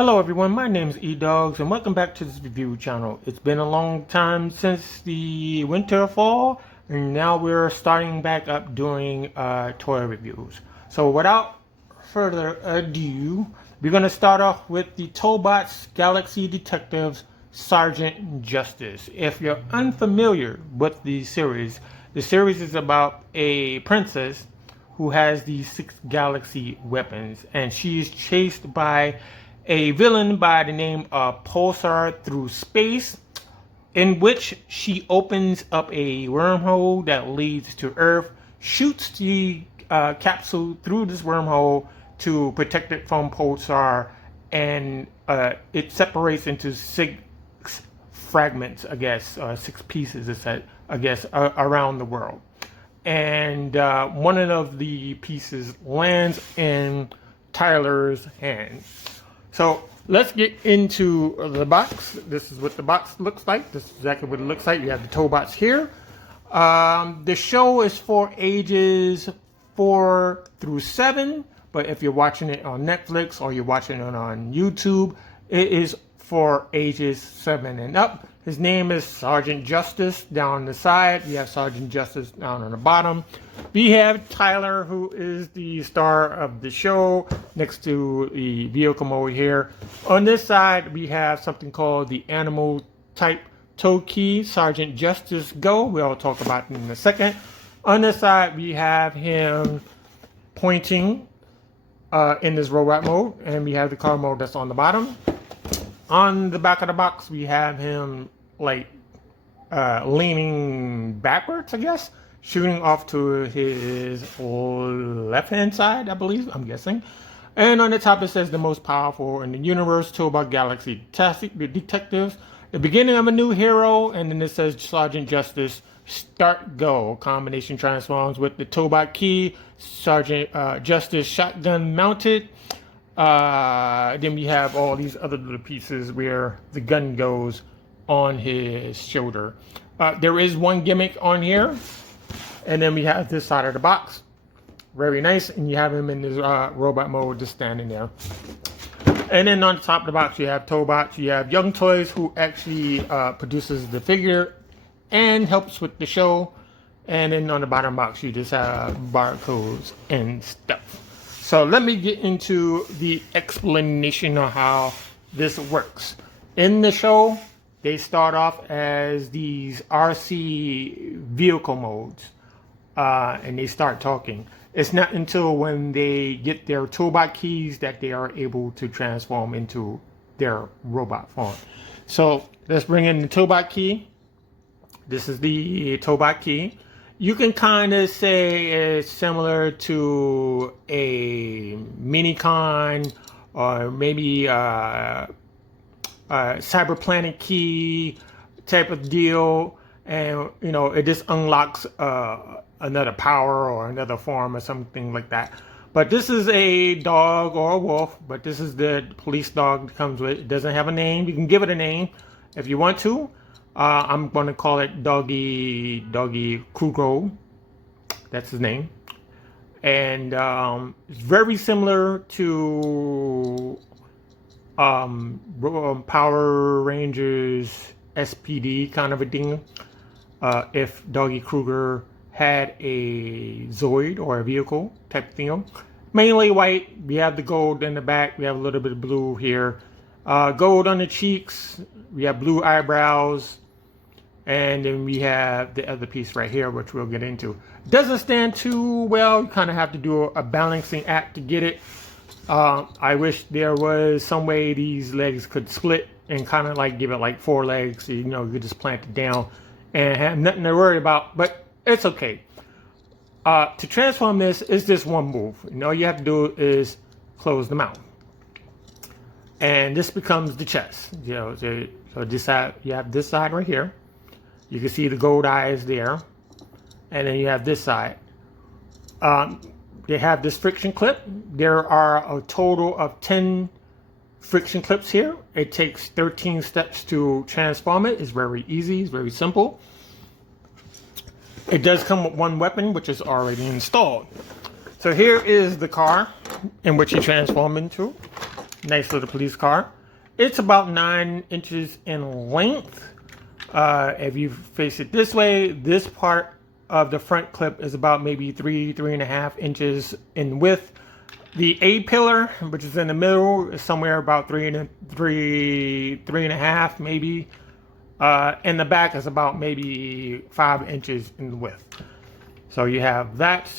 Hello everyone, my name is Edoggz and welcome back to this review channel. It's been a long time since the winter fall and now we're starting back up doing toy reviews. So without further ado, we're going to start off with the Tobot's Galaxy Detectives Sergeant Justice. If you're unfamiliar with the series is about a princess who has these 6 galaxy weapons, and she is chased by a villain by the name of Pulsar through space, in which she opens up a wormhole that leads to Earth, shoots the capsule through this wormhole to protect it from Pulsar, and it separates into 6 fragments, I guess, 6 pieces, I guess, around the world. And one of the pieces lands in Tyler's hand. So let's get into the box. This is what the box looks like. This is exactly what it looks like. You have the Tobots here. The show is for ages 4 through 7, but if you're watching it on Netflix or you're watching it on YouTube, it is for ages 7 and up. His name is Sergeant Justice down on the side. We have Sergeant Justice down on the bottom. We have Tyler, who is the star of the show, next to the vehicle mode here. On this side, we have something called the animal type toe key, Sergeant Justice Go. We'll talk about it in a second. On this side, we have him pointing in this robot mode, and we have the car mode that's on the bottom. On the back of the box, we have him like leaning backwards, I guess, shooting off to his left-hand side, I believe, I'm guessing. And on the top, it says the most powerful in the universe, Tobot Galaxy Detectives, the beginning of a new hero, and then it says Sergeant Justice, Start Go. Combination transforms with the Tobot key, Sergeant Justice shotgun mounted. Then we have all these other little pieces where the gun goes on his shoulder. There is one gimmick on here, and then we have this side of the box. Very nice, and you have him in this robot mode just standing there. And then on the top of the box you have Tobot. You have Young Toys, who actually produces the figure and helps with the show. And then on the bottom box you just have barcodes and stuff. So let me get into the explanation of how this works. In the show, they start off as these RC vehicle modes, and they start talking. It's not until when they get their Tobot keys that they are able to transform into their robot form. So let's bring in the Tobot key. This is the Tobot key. You can kind of say it's similar to a Minicon or maybe a Cyberplanet key type of deal, and you know, it just unlocks another power or another form or something like that. But this is a dog or a wolf, but this is the police dog that comes with it. It doesn't have a name. You can give it a name if you want to. I'm going to call it Doggy Krugo. That's his name. And it's very similar to Power Rangers SPD kind of a thing. If Doggy Kruger had a Zoid or a vehicle type thing. Mainly white. We have the gold in the back. We have a little bit of blue here. Gold on the cheeks. We have blue eyebrows. And then we have the other piece right here, which we'll get into. Doesn't stand too well. You kind of have to do a balancing act to get it. I wish there was some way these legs could split and kind of like give it like 4 legs. So, you know, you could just plant it down and have nothing to worry about. But it's okay. To transform this is just one move. And all you have to do is close the mouth. And this becomes the chest. You know, so this side, you have this side right here. You can see the gold eyes there. And then you have this side. They have this friction clip. There are a total of 10 friction clips here. It takes 13 steps to transform it. It's very easy. It's very simple. It does come with one weapon, which is already installed. So here is the car in which you transform into. Nice little police car. It's about 9 inches in length. If you face it this way, this part of the front clip is about maybe 3.5 inches in width. The A pillar, which is in the middle, is somewhere about 3.5 maybe. And the back is about maybe 5 inches in width. So you have that,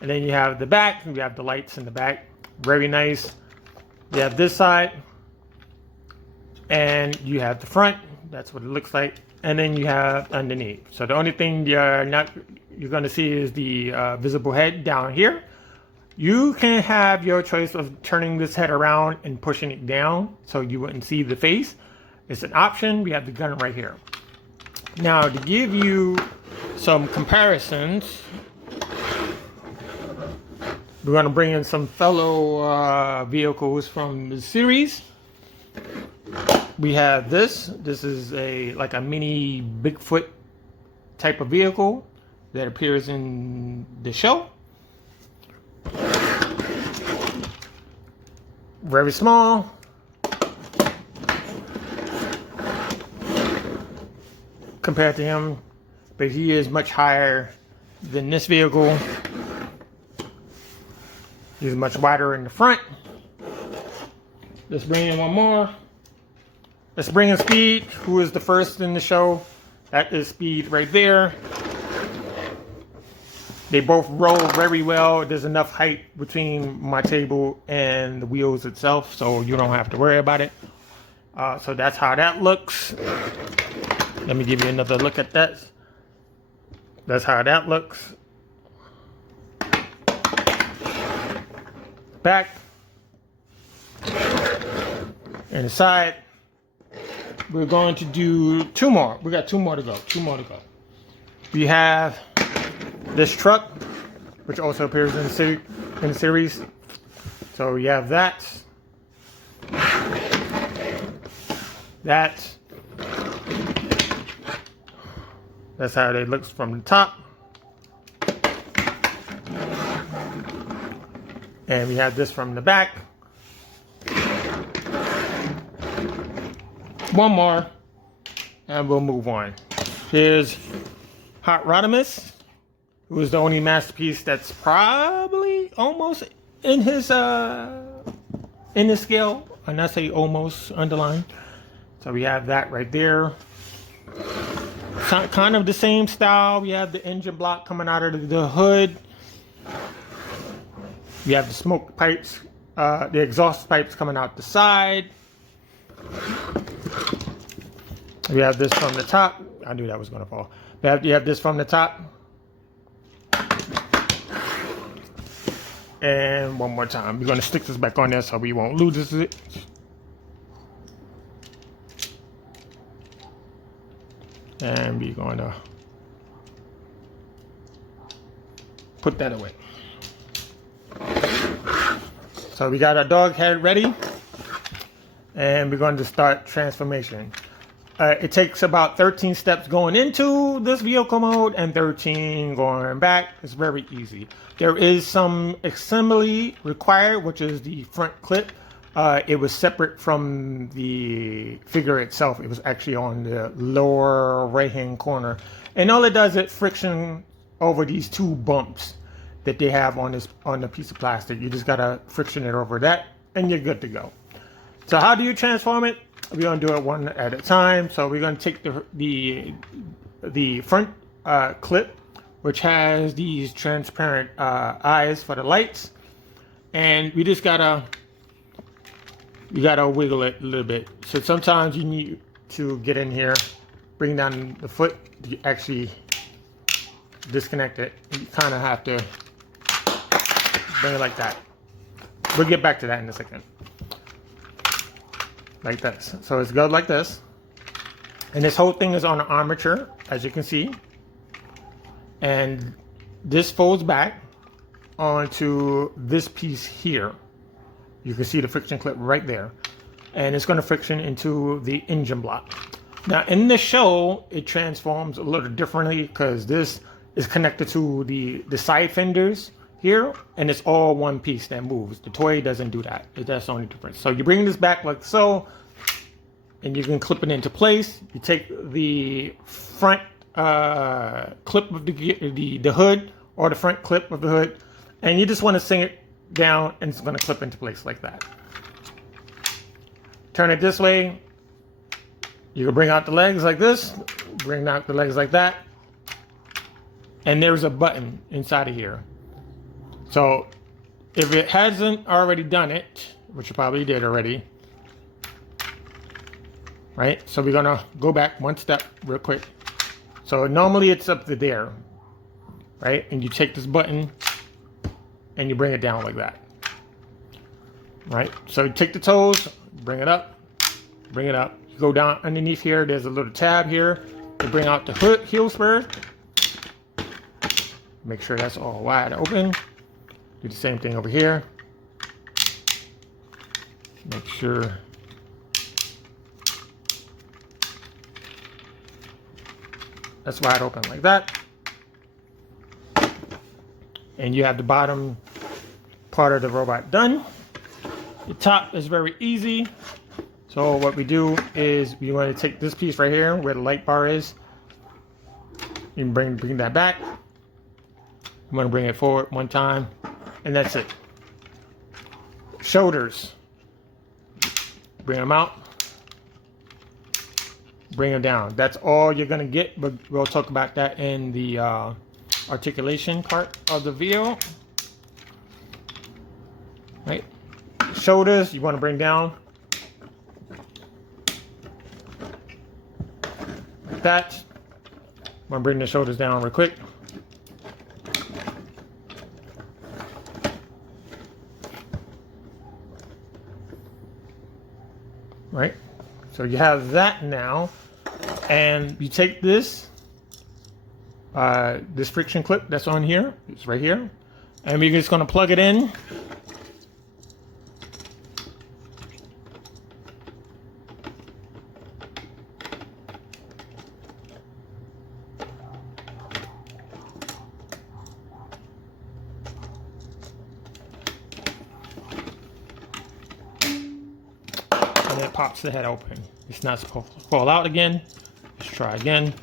and then you have the back. You have the lights in the back, very nice. You have this side, and you have the front. That's what it looks like. And then you have underneath. So the only thing you're going to see is the visible head down here. You can have your choice of turning this head around and pushing it down so you wouldn't see the face. It's an option. We have the gun right here. Now, to give you some comparisons, we're going to bring in some fellow vehicles from the series. We have this. This is like a mini Bigfoot type of vehicle that appears in the show. Very small. Compared to him, but he is much higher than this vehicle. He's much wider in the front. Let's bring in one more. Let's bring in Speed, who is the first in the show. That is Speed right there. They both roll very well. There's enough height between my table and the wheels itself, so you don't have to worry about it. So that's how that looks. Let me give you another look at that. That's how that looks. Back. And the side. We're going to do 2 more. We got 2 more to go. 2 more to go. We have this truck, which also appears in the series. So we have that. That. That's how it looks from the top. And we have this from the back. One more, and we'll move on. Here's Hot Rodimus, who is the only masterpiece that's probably almost in his scale, and I say almost underlined. So we have that right there. Kind of the same style. We have the engine block coming out of the hood. We have the smoke pipes, the exhaust pipes coming out the side. We have this from the top. I knew that was going to fall. You have this from the top. And one more time. We're going to stick this back on there so we won't lose it. And we're going to put that away. So we got our dog head ready. And we're going to start transformation. It takes about 13 steps going into this vehicle mode and 13 going back. It's very easy. There is some assembly required, which is the front clip. It was separate from the figure itself. It was actually on the lower right-hand corner. And all it does is friction over these 2 bumps that they have on the piece of plastic. You just gotta friction it over that, and you're good to go. So how do you transform it? We're gonna do it one at a time. So we're gonna take the front clip, which has these transparent eyes for the lights, and we just gotta wiggle it a little bit. So sometimes you need to get in here, bring down the foot to actually disconnect it. You kind of have to bring it like that. We'll get back to that in a second. Like this. So it's goes like this. And this whole thing is on an armature, as you can see. And this folds back onto this piece here. You can see the friction clip right there. And it's going to friction into the engine block. Now in the show, it transforms a little differently because this is connected to the side fenders here, and it's all one piece that moves. The toy doesn't do that. That's the only difference. So you bring this back like so, and you can clip it into place. You take the front clip of the hood, or the front clip of the hood, and you just want to sink it down, and it's going to clip into place like that. Turn it this way. You can bring out the legs like this, bring out the legs like that, and there's a button inside of here. So if it hasn't already done it, which you probably did already, right? So we're gonna go back one step real quick. So normally it's up to there, right? And you take this button and you bring it down like that, right? So you take the toes, bring it up, bring it up. You go down underneath here, there's a little tab here to bring out the hood heel spur. Make sure that's all wide open. Do the same thing over here. Make sure that's wide open like that. And you have the bottom part of the robot done. The top is very easy. So what we do is we want to take this piece right here where the light bar is. You can bring that back. You want to bring it forward one time, and that's it. Shoulders. Bring them out. Bring them down. That's all you're going to get, but we'll talk about that in the articulation part of the video. Right? Shoulders, you want to bring down. Like that. I'm going to bring the shoulders down real quick. Right, so you have that now, and you take this this friction clip that's on here, it's right here, and we're just going to plug it in. And it pops the head open. It's not supposed to fall out again. Let's try again.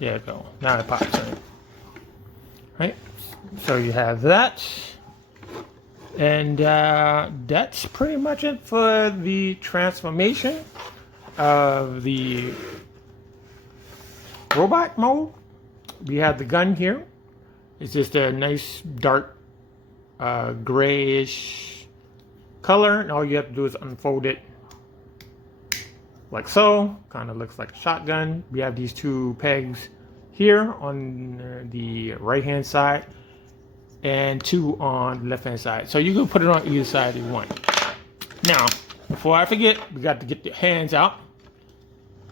There you go. Now it pops in. Right? So you have that. And that's pretty much it for the transformation of the robot mode. We have the gun here. It's just a nice dark grayish color, and all you have to do is unfold it like so. Kind of looks like a shotgun. We have these two pegs here on the right hand side and two on the left hand side, so you can put it on either side if you want. Now before I forget, we got to get the hands out,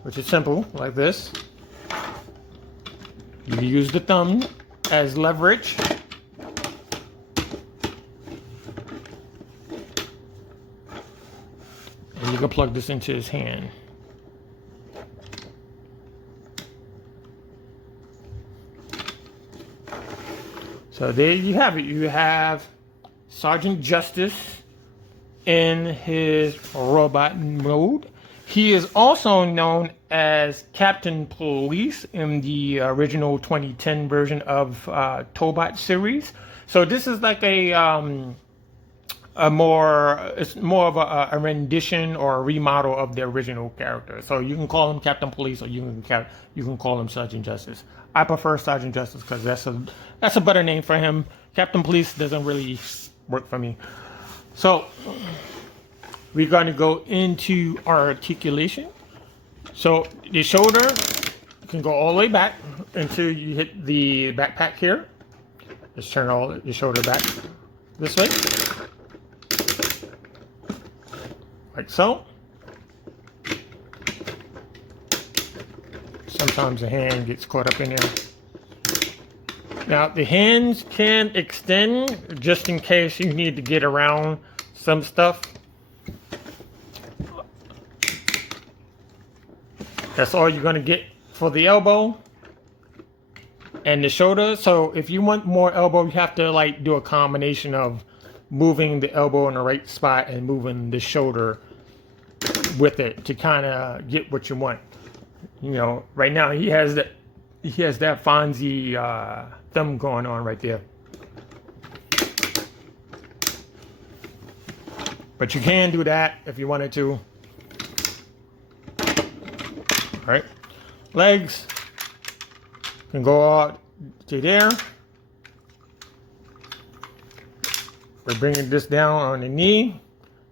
which is simple like this. You use the thumb as leverage. You can plug this into his hand. So there you have it. You have Sergeant Justice in his robot mode. He is also known as Captain Police in the original 2010 version of Tobot series. So this is like it's more of a rendition or a remodel of the original character. So you can call him Captain Police, or you can call him Sergeant Justice. I prefer Sergeant Justice because that's a better name for him. Captain Police doesn't really work for me. So we're going to go into our articulation. So the shoulder can go all the way back until you hit the backpack here. Just turn all the shoulder back this way. Like so. Sometimes the hand gets caught up in there. Now the hands can extend just in case you need to get around some stuff. That's all you're going to get for the elbow. and the shoulder. So if you want more elbow, you have to like do a combination of moving the elbow in the right spot and moving the shoulder with it to kind of get what you want. You know, right now he has that Fonzie thumb going on right there. But you can do that if you wanted to. All right, legs can go out to there. We're bringing this down on the knee.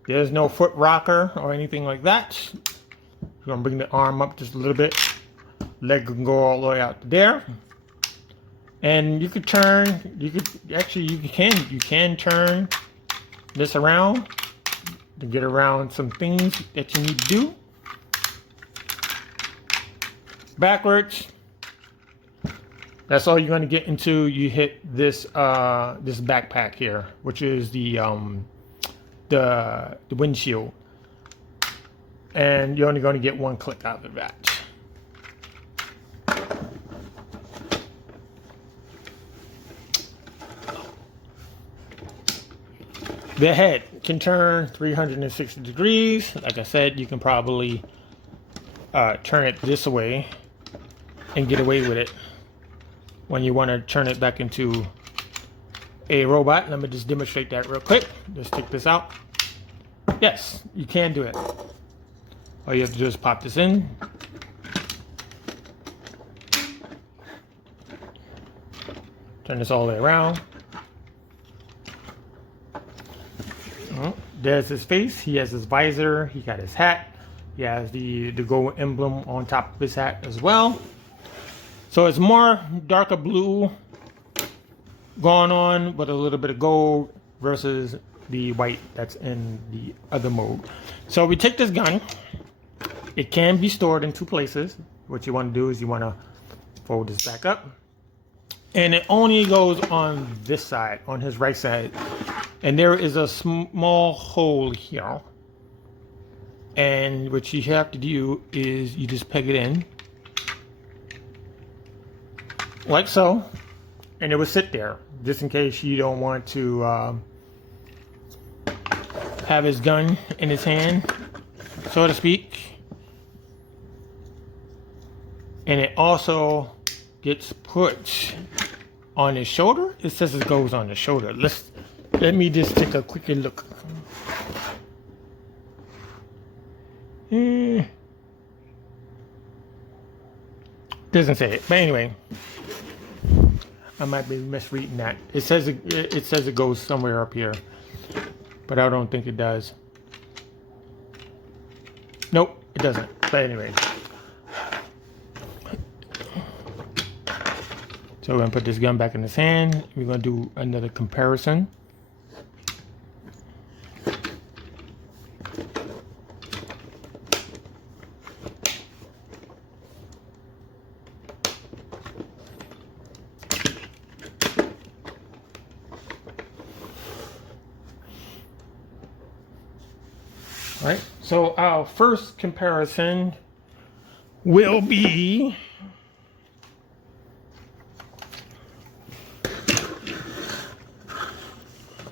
There's no foot rocker or anything like that. You're gonna bring the arm up just a little bit. Leg can go all the way out to there. And you could turn, you can turn this around to get around some things that you need to do. Backwards. That's all you're going to get into. You hit this this backpack here, which is the windshield, and you're only going to get one click out of that. The head can turn 360 degrees. Like I said, you can probably turn it this way and get away with it. When you want to turn it back into a robot, let me just demonstrate that real quick. Just take this out. Yes, you can do it. All you have to do is pop this in. Turn this all the way around. There's his face. He has his visor. He got his hat. He has the gold emblem on top of his hat as well. So it's more darker blue going on with a little bit of gold versus the white that's in the other mode. So we take this gun. It can be stored in two places. What you want to do is you want to fold this back up. And it only goes on this side, on his right side. And there is a small hole here. And what you have to do is you just peg it in. Like so. And it will sit there, just in case you don't want to have his gun in his hand, so to speak. And it also gets put on his shoulder. It says it goes on the shoulder. Let me just take a quick look. Doesn't say it, but anyway, I might be misreading that. It says it goes somewhere up here, but I don't think it does. Nope, it doesn't. But anyway, so we're gonna put this gun back in his hand. We're gonna do another comparison. All right, so our first comparison will be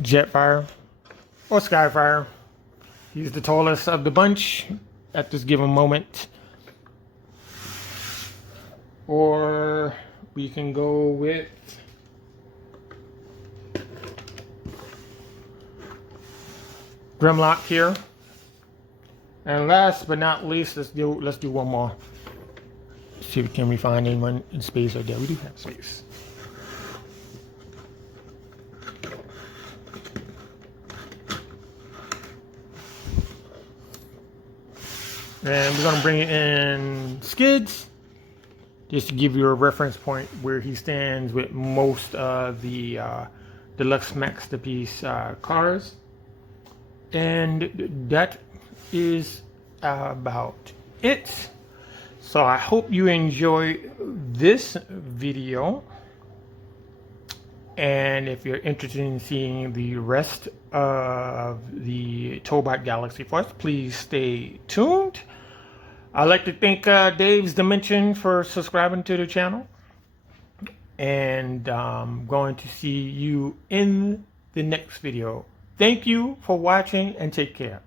Jetfire or Skyfire. He's the tallest of the bunch at this given moment. Or we can go with Grimlock here. And last but not least, let's do one more. See if we find anyone in space right there. We do have space. And we're gonna bring in Skids, just to give you a reference point where he stands with most of the deluxe masterpiece cars. And that is about it. So I hope you enjoy this video, and if you're interested in seeing the rest of the Tobot Galaxy Force, please stay tuned. I'd like to thank Dave's Dimension for subscribing to the channel, and I'm going to see you in the next video. Thank you for watching and take care.